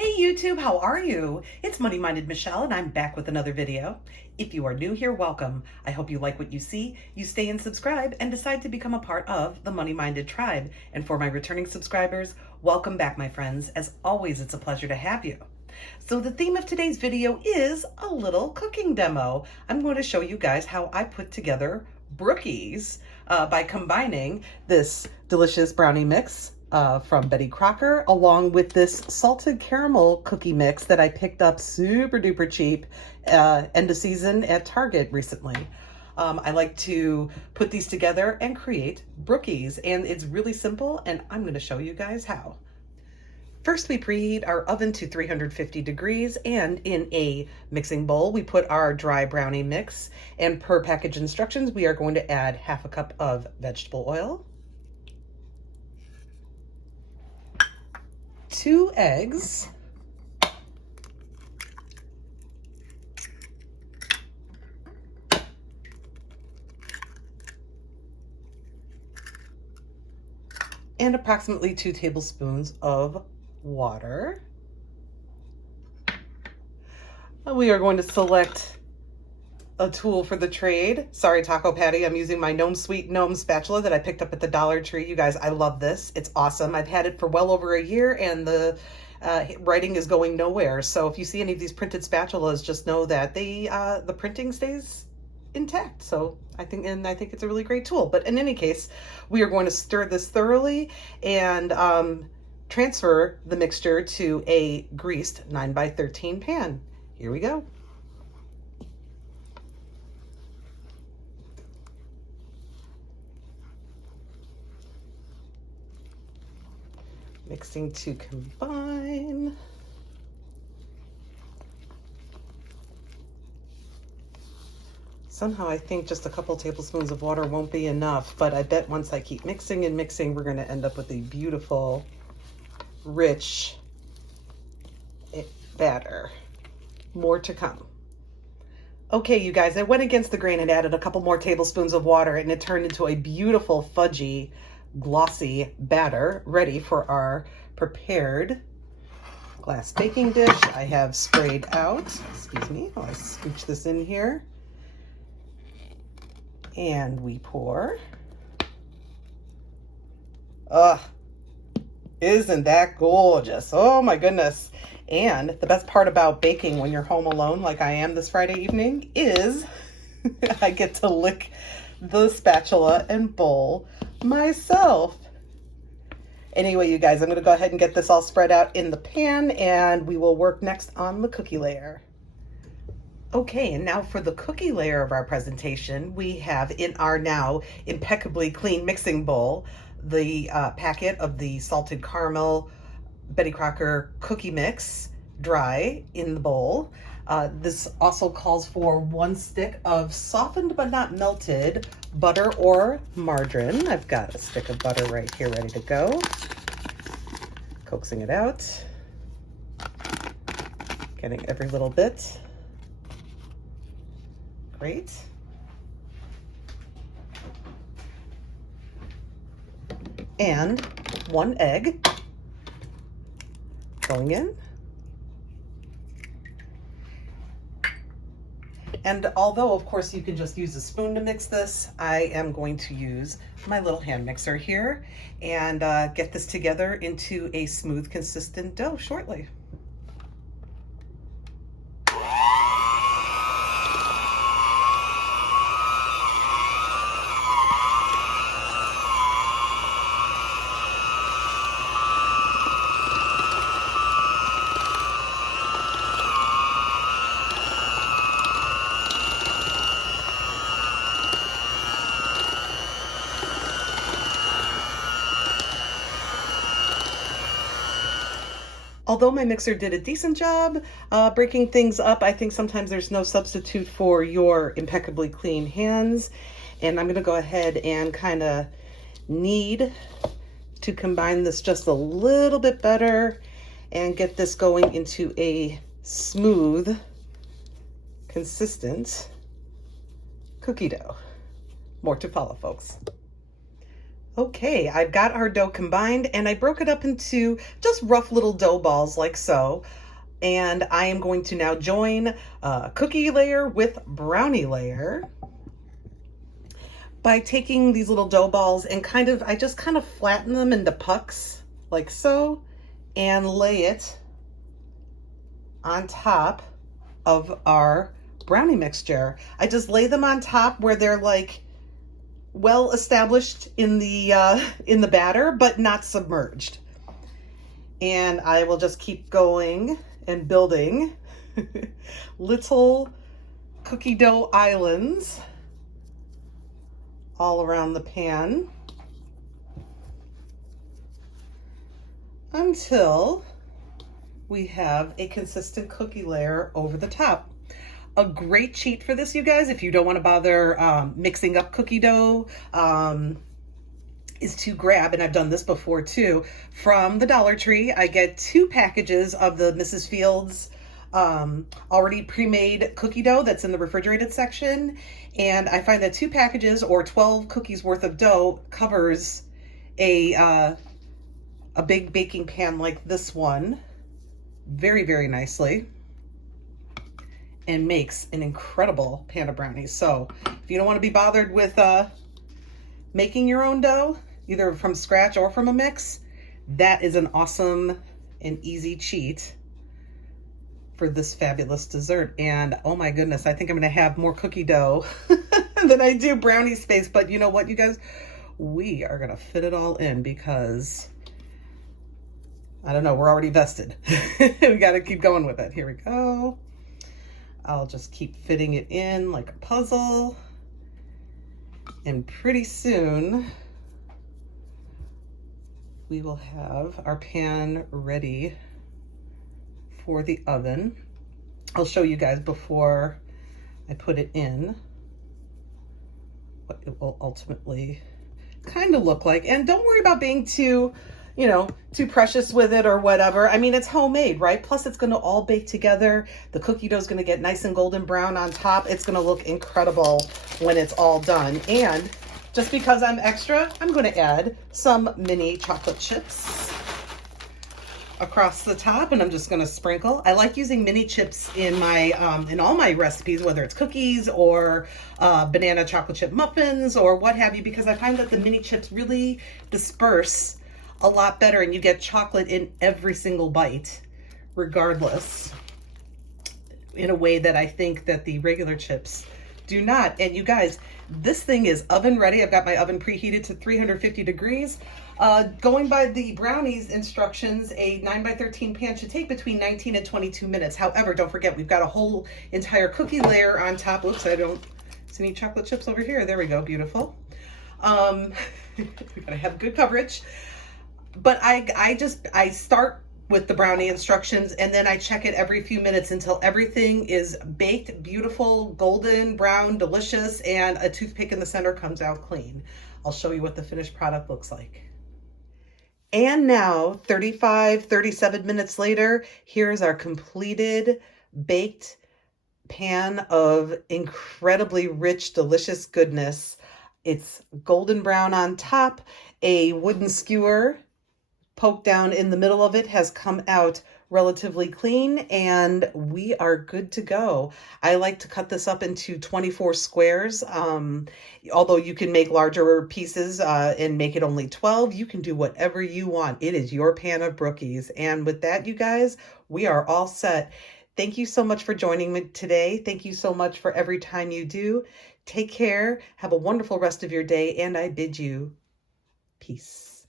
Hey YouTube, how are you? It's Money Minded Michelle and I'm back with another video. If you are new here, welcome. I hope you like what you see, you stay and subscribe and decide to become a part of the Money Minded tribe. And for my returning subscribers, welcome back my friends. As always, it's a pleasure to have you. So the theme of today's video is a little cooking demo. I'm going to show you guys how I put together Brookies by combining this delicious brownie mix from Betty Crocker, along with this salted caramel cookie mix that I picked up super duper cheap end of season at Target recently. I like to put these together and create Brookies, and it's really simple, and I'm going to show you guys how. First, we preheat our oven to 350 degrees, and in a mixing bowl, we put our dry brownie mix, and per package instructions, we are going to add half a cup of vegetable oil, 2 eggs, and approximately 2 tablespoons of water. We are going to select a tool for the trade. Sorry, Taco Patty, I'm using my Gnome Sweet Gnome spatula that I picked up at the Dollar Tree. You guys, I love this. It's awesome. I've had it for well over a year, and the writing is going nowhere. So if you see any of these printed spatulas, just know that the printing stays intact. So I think it's a really great tool. But in any case, we are going to stir this thoroughly and transfer the mixture to a greased 9x13 pan. Here we go. Mixing to combine. Somehow I think just a couple tablespoons of water won't be enough, but I bet once I keep mixing and mixing, we're going to end up with a beautiful, rich batter. More to come. Okay, you guys, I went against the grain and added a couple more tablespoons of water, and it turned into a beautiful, fudgy, glossy batter ready for our prepared glass baking dish. I have sprayed out, excuse me, while I scooch this in here. And we pour. Isn't that gorgeous? Oh my goodness. And the best part about baking when you're home alone like I am this Friday evening is I get to lick the spatula and bowl myself. Anyway, you guys, I'm going to go ahead and get this all spread out in the pan, and we will work next on the cookie layer. Okay, and now for the cookie layer of our presentation, we have in our now impeccably clean mixing bowl the packet of the salted caramel Betty Crocker cookie mix dry in the bowl. This also calls for 1 stick of softened but not melted butter or margarine. I've got a stick of butter right here ready to go. Coaxing it out. Getting every little bit. Great. And 1 egg going in. And although, of course, you can just use a spoon to mix this, I am going to use my little hand mixer here and get this together into a smooth, consistent dough shortly. Although my mixer did a decent job breaking things up, I think sometimes there's no substitute for your impeccably clean hands. And I'm going to go ahead and kind of knead to combine this just a little bit better and get this going into a smooth, consistent cookie dough. More to follow, folks. Okay, I've got our dough combined and I broke it up into just rough little dough balls like so. And I am going to now join cookie layer with brownie layer by taking these little dough balls and I just kind of flatten them into pucks like so and lay it on top of our brownie mixture. I just lay them on top where they're like well established in the batter, but not submerged. And I will just keep going and building little cookie dough islands all around the pan until we have a consistent cookie layer over the top. A great cheat for this, you guys, if you don't want to bother mixing up cookie dough, is to grab, and I've done this before too, from the Dollar Tree. I get 2 packages of the Mrs. Fields already pre-made cookie dough that's in the refrigerated section. And I find that 2 packages or 12 cookies worth of dough covers a big baking pan like this one very, very nicely and makes an incredible pan of brownies. So if you don't want to be bothered with making your own dough, either from scratch or from a mix, that is an awesome and easy cheat for this fabulous dessert. And oh my goodness, I think I'm going to have more cookie dough than I do brownie space. But you know what, you guys, we are going to fit it all in because I don't know, we're already vested. We got to keep going with it. Here we go. I'll just keep fitting it in like a puzzle. And pretty soon we will have our pan ready for the oven. I'll show you guys before I put it in what it will ultimately kind of look like. And don't worry about being too precious with it or whatever. I mean, it's homemade, right? Plus it's going to all bake together. The cookie dough is going to get nice and golden brown on top. It's going to look incredible when it's all done. And just because I'm extra, I'm going to add some mini chocolate chips across the top, and I'm just going to sprinkle. I like using mini chips in my in all my recipes, whether it's cookies or banana chocolate chip muffins or what have you, because I find that the mini chips really disperse a lot better and you get chocolate in every single bite regardless, in a way that I think that the regular chips do not. And you guys, this thing is oven ready. I've got my oven preheated to 350 degrees. Going by the brownies instructions, a 9x13 pan should take between 19 and 22 minutes. However, don't forget, we've got a whole entire cookie layer on top. Oops, I don't see any chocolate chips over here. There we go, beautiful. We gotta have good coverage. But I start with the brownie instructions and then I check it every few minutes until everything is baked, beautiful, golden, brown, delicious, and a toothpick in the center comes out clean. I'll show you what the finished product looks like. And now, 37 minutes later, here's our completed baked pan of incredibly rich, delicious goodness. It's golden brown on top. A wooden skewer poked down in the middle of it has come out relatively clean, and we are good to go. I like to cut this up into 24 squares. Although you can make larger pieces and make it only 12, you can do whatever you want. It is your pan of Brookies. And with that, you guys, we are all set. Thank you so much for joining me today. Thank you so much for every time you do. Take care. Have a wonderful rest of your day, and I bid you peace.